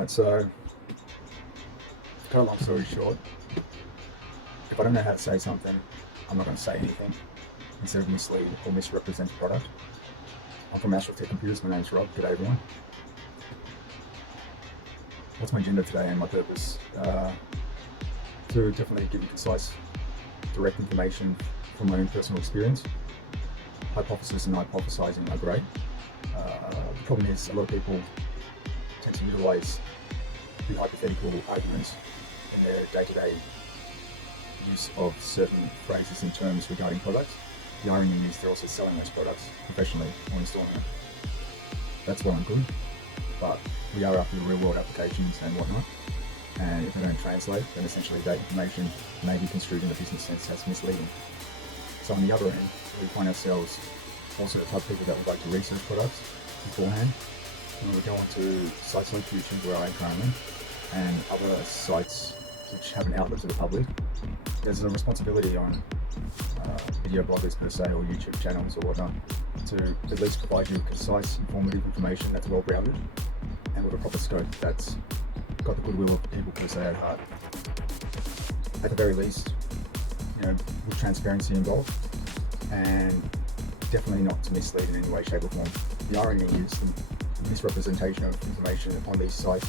Alright, so to cut a long story short, if I don't know how to say something, I'm not going to say anything instead of mislead or misrepresent the product. I'm from Astral Tech Computers. My name's Rob. G'day everyone. What's my agenda today and my purpose? To definitely give you concise, direct information from my own personal experience. Hypothesis and hypothesizing are great. The problem is a lot of people tend to utilize the hypothetical arguments in their day-to-day use of certain phrases and terms regarding products. The irony is they're also selling those products professionally or installing them. That's well and good, but we are after the real-world applications and whatnot. And if they don't translate, then essentially that information may be construed in a business sense as misleading. So on the other end, we find ourselves also the type of people that would like to research products beforehand. And we go onto sites like YouTube, where I am currently, and other sites which have an outlet to the public. There's a responsibility on video bloggers per se, or YouTube channels or whatnot, to at least provide you concise, informative information that's well-rounded and with a proper scope that's got the goodwill of people per se at heart. At the very least, with transparency involved, and definitely not to mislead in any way, shape or form. The irony is the misrepresentation of information upon these sites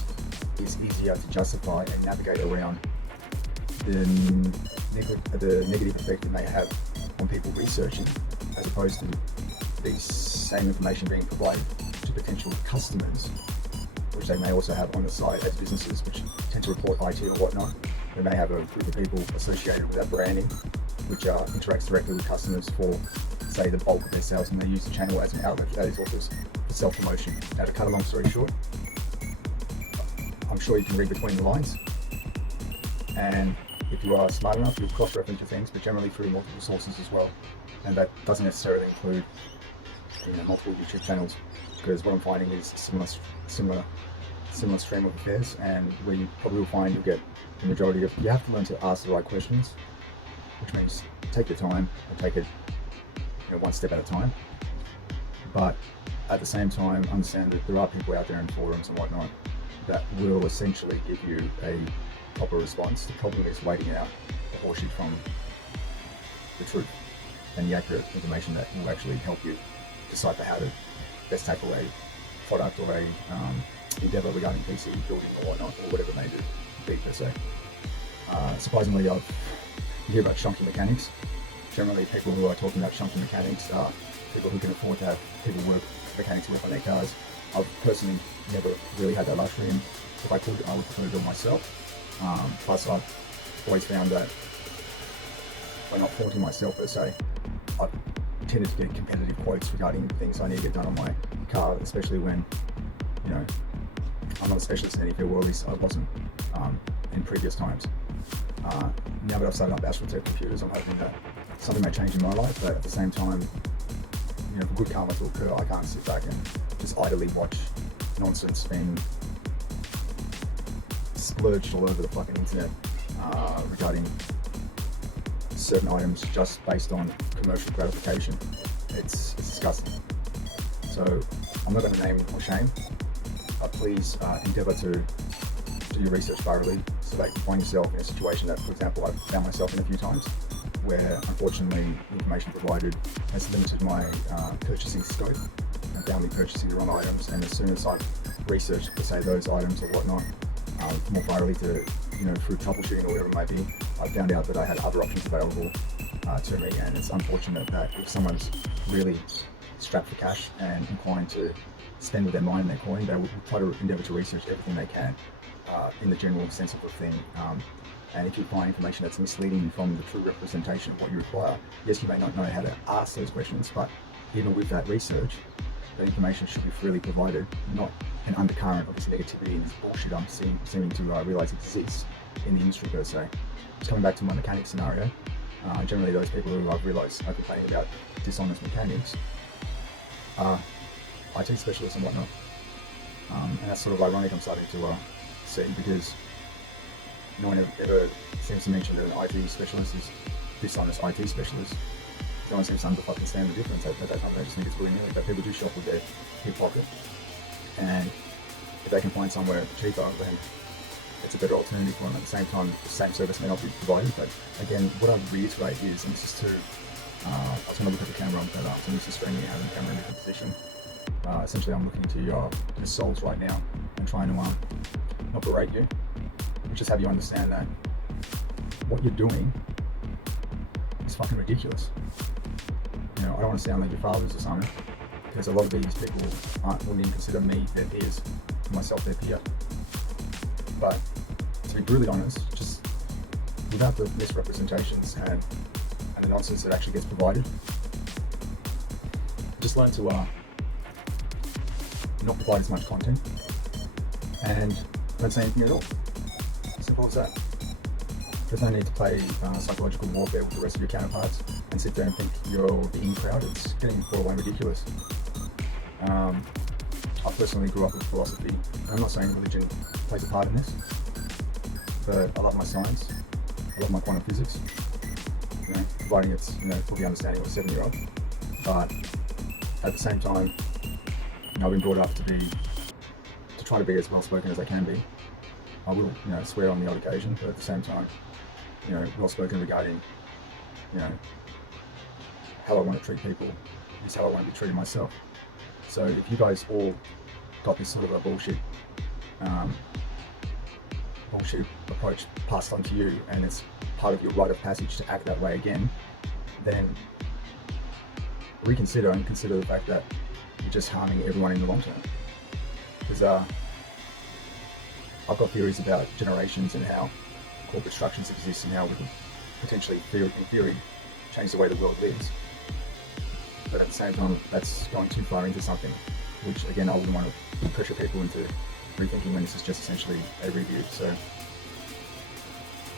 is easier to justify and navigate around the negative effect it may have on people researching, as opposed to the same information being provided to potential customers, which they may also have on the site as businesses which tend to report IT or whatnot. They may have a group of people associated with that branding, which interacts directly with customers for, say, the bulk of their sales, and they use the channel as an outlet that is also for self-promotion. Now, to cut a long story short, I'm sure you can read between the lines, and if you are smart enough, you'll cross-reference your things, but generally through multiple sources as well. And that doesn't necessarily include multiple YouTube channels, because what I'm finding is similar stream of affairs, and where you probably will find you'll get the majority of, you have to learn to ask the right questions, which means take your time and take it one step at a time. But at the same time, understand that there are people out there in forums and whatnot that will essentially give you a proper response. The problem is waiting out the horseshit from the truth and the accurate information that will actually help you decipher how to best tackle a product or a endeavor regarding PC building or whatnot, or whatever it may be per se. Surprisingly, you hear about shunky mechanics. Generally, people who are talking about shunky mechanics are people who can afford to have mechanics work on their cars. I've personally never really had that luxury, and if I could, I would prefer to do it myself. Plus, I've always found that when not faulting myself per se, I've tended to get competitive quotes regarding things I need to get done on my car, especially when, I'm not a specialist in any field, or at least I wasn't in previous times. Now that I've started up Astral Tech Computers, I'm hoping that something may change in my life, but at the same time, for good karma to occur, I can't sit back and just idly watch nonsense being splurged all over the fucking internet regarding certain items just based on commercial gratification. It's disgusting. So I'm not going to name or shame, but please endeavour to do your research thoroughly, so that you can find yourself in a situation that, for example, I've found myself in a few times, where unfortunately information provided has limited my purchasing scope and found me purchasing the wrong items. And as soon as I've researched, say, those items or whatnot more thoroughly through troubleshooting or whatever it might be, I found out that I had other options available to me. And it's unfortunate that if someone's really strapped for cash and inclined to spend with their mind and their coin, they will try to endeavour to research everything they can in the general sense of the thing. And if you find information that's misleading from the true representation of what you require, yes, you may not know how to ask those questions, but even with that research, the information should be freely provided, not an undercurrent of this negativity and this bullshit I'm seeming to realise exists in the industry per se. Just coming back to my mechanic scenario, generally those people who I've realised are complaining about dishonest mechanics are IT specialists and whatnot. And that's sort of ironic, I'm starting to see, because no one ever seems to mention that an IT specialist is dishonest IT specialist. No one seems to understand the difference at that time. They just think it's willy-nilly, but people do shop with their hip pocket. And if they can find somewhere cheaper, then it's a better alternative for them. At the same time, the same service may not be provided. But again, what I would reiterate is, and this is to, I was going to look at the camera on that up, so this is streaming out the camera in a different position. Essentially, I'm looking to your souls right now and trying to not berate you, but just have you understand that what you're doing is fucking ridiculous. You know, I don't want to sound like your fathers or something, because a lot of these people wouldn't even consider me their peers, myself their peer. But to be brutally honest, just without the misrepresentations and the nonsense that actually gets provided, just learn to not provide as much content and don't say anything at all. Simple as that. There's no need to play psychological warfare with the rest of your counterparts and sit there and think you're the in crowd. It's getting borderline ridiculous. I personally grew up with philosophy, and I'm not saying religion plays a part in this, but I love my science, I love my quantum physics, you know, providing it's, you know, for the understanding of a 7-year-old. But at the same time, you know, I've been brought up to try to be as well spoken as I can be. I will, you know, swear on the odd occasion, but at the same time, you know, well spoken regarding, you know, how I want to treat people is how I want to be treated myself. So if you guys all got this sort of a bullshit approach passed on to you, and it's part of your rite of passage to act that way again, then reconsider and consider the fact that you're just harming everyone in the long term. Because I've got theories about generations and how corporate structures exist and how we can potentially, in theory, change the way the world lives. But at the same time, that's going too far into something, which again, I wouldn't want to pressure people into rethinking when this is just essentially a review. So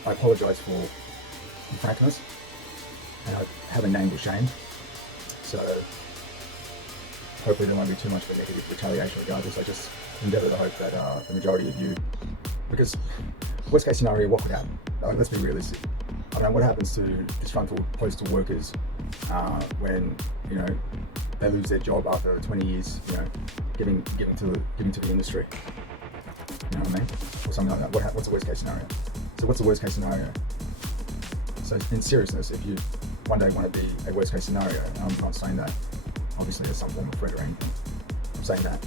I apologise for the frankness, and I haven't named or shamed. So hopefully there won't be too much of a negative retaliation regarding this. I just endeavour to hope that the majority of you, because worst case scenario, what could happen? Let's be realistic. I mean, what happens to disgruntled postal workers when, you know, they lose their job after 20 years, you know, giving to the industry? You know what I mean? Or something like that. What's the worst case scenario? So what's the worst case scenario? So in seriousness, if you one day want to be a worst case scenario, I'm not saying that obviously there's some form of threat or anything. I'm saying that,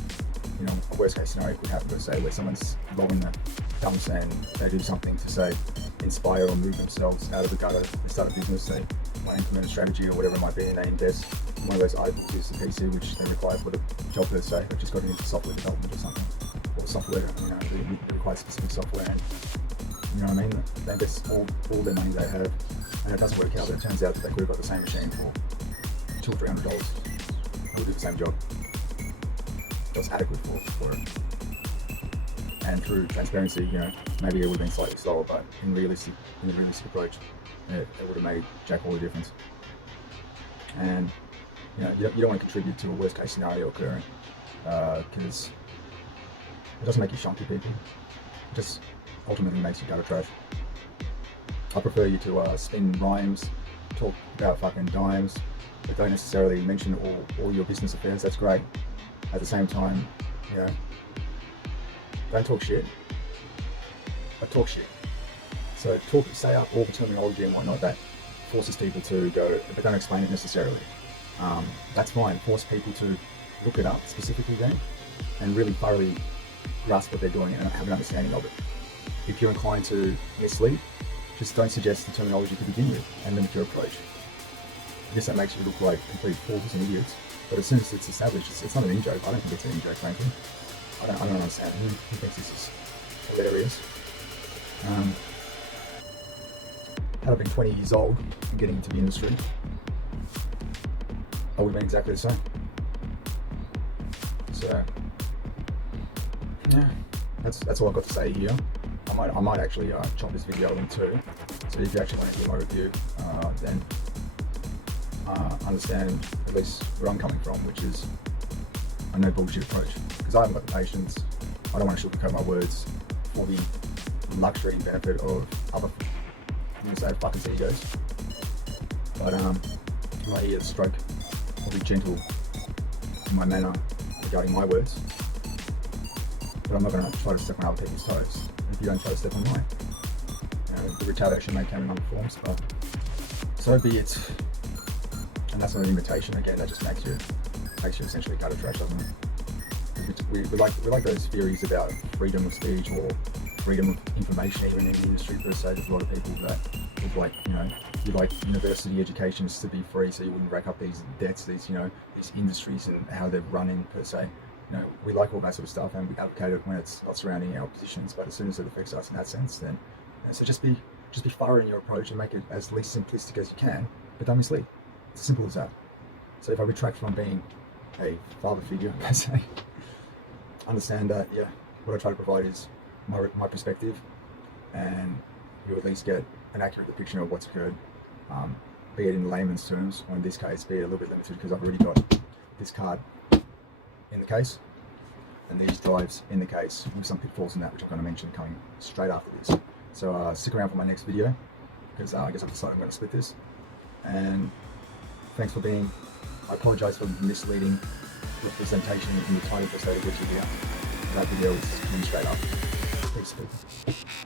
you know, a worst case scenario could happen, to say, where someone's rolling the dumps and they do something to, say, inspire or move themselves out of the gutter. They start a business, they want to implement a strategy or whatever it might be, and they invest in one of those items, is the PC, which they require for the job per se. They've just got into software development or something, or software, you know, they require specific software, and you know what I mean? They invest all their money they have, and it doesn't work out. But it turns out that they could have got the same machine for $200 or $300. It would do the same job. It was adequate for it. And through transparency, you know, maybe it would have been slightly slower, but in the realistic approach, it would have made jack all the difference. And you know, you don't want to contribute to a worst case scenario occurring, because it doesn't make you shonky people. It just ultimately makes you gutter trash. I prefer you to spin rhymes, talk about fucking dimes, but don't necessarily mention all your business affairs. That's great. At the same time, you know, don't talk shit, but talk shit. So say up all the terminology and whatnot that forces people to go, but don't explain it necessarily. That's fine. Force people to look it up specifically then, and really thoroughly grasp what they're doing and have an understanding of it. If you're inclined to mislead, just don't suggest the terminology to begin with and limit your approach. I guess that makes you look like complete fools and idiots. But as soon as it's established, it's not an in-joke. I don't think it's an in-joke, frankly. I don't understand who thinks this is hilarious. Had I been 20 years old and getting into the industry, I would have been exactly the same. So, yeah, that's all I've got to say here. I might actually chop this video in two, so if you actually want to hear my review, then understand at least where I'm coming from, which is a no bullshit approach. Because I haven't got the patience. I don't want to sugarcoat my words for the luxury and benefit of other, I'm gonna say, fucking egos. But you might hear the stroke. I'll be gentle in my manner regarding my words. but I'm not going to try to step on other people's toes if you don't try to step on mine. The retaliation may come in other forms, but so be it. And that's not an invitation. Again, that just makes you essentially gutter trash, doesn't it? We like those theories about freedom of speech or freedom of information, even in the industry per se. There's a lot of people that would like, you'd like university educations to be free, so you wouldn't rack up these debts, these industries and how they're running per se. We like all that sort of stuff, and we advocate it when it's not surrounding our positions. But as soon as it affects us in that sense, then so just be thorough in your approach and make it as least simplistic as you can, but don't mislead. It's as simple as that. So if I retract from being a father figure per se, understand that what I try to provide is my perspective, and you at least get an accurate depiction of what's occurred, be it in layman's terms, or in this case, be it a little bit limited because I've already got this card in the case and these drives in the case with some pitfalls in that, which I'm going to mention coming straight after this. So stick around for my next video, because I guess I've decided I'm going to split this. And thanks for being. I apologise for the misleading representation in the tiny episode of which you hear. That video is coming straight up. Peace, people.